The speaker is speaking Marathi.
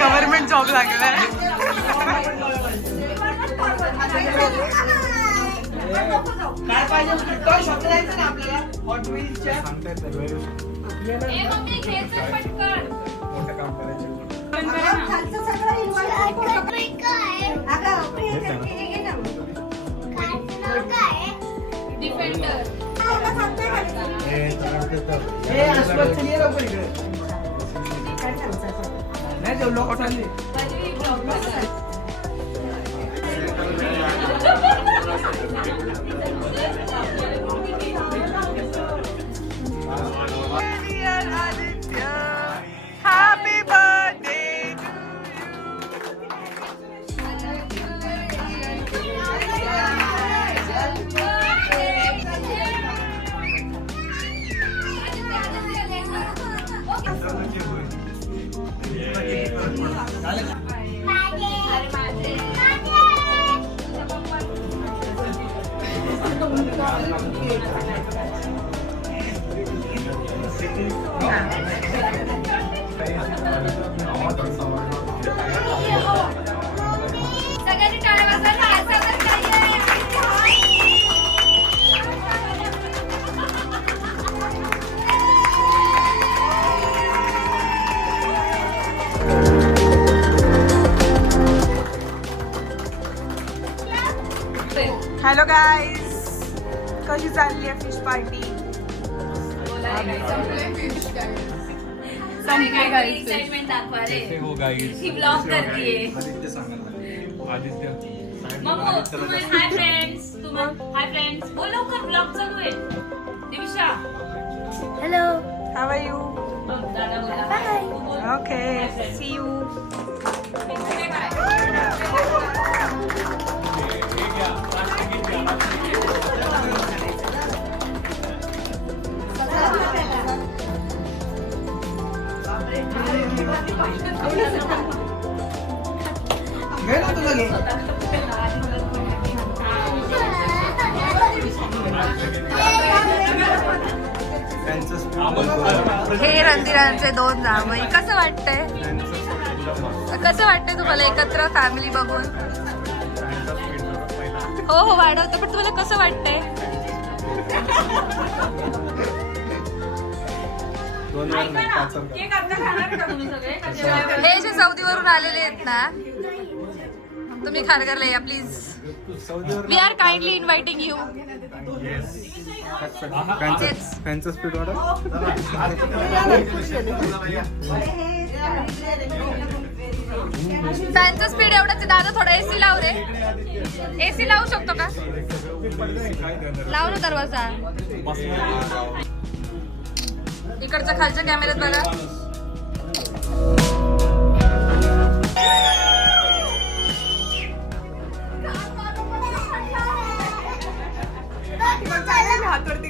गव्हर्नमेंट जॉब लागलाय. काय पाहिजे टॉय शॉपला जायचं ना आपल्याला हॉट व्हील्सच्या मोठं काम करायचं. नाही जेवलो कोठाली Happy birthday हॅलो गाईज, कशी चालली आहे फिश पार्टी? एक्साइटमेंट दाखवा रे. ही ब्लॉग करतीये. Hi friends. हाय फ्रेंड्स बोल लवकर, ब्लॉग चालू आहे. Divisha hello, how are you? दादा बोला. Okay, see you. हे रणधीरांचे 2 जावई. कसं वाटतंय? कसं वाटतंय तुम्हाला एकत्र फॅमिली बघून? हो हो वाढवतं, पण तुम्हाला कसं वाटतंय? हे जे सौदीवरून आलेले आहेत ना, तुम्ही खारघरला या please. We are kindly inviting you. फॅनचं स्पीड वाढव. फॅनचं स्पीड एवढंच आहे. दादा थोडा एसी लाव रे. एसी लावू शकतो का? लाव ना दरवाजा. इकडच्या खालच्या कॅमेऱ्यात बघा. हातवरती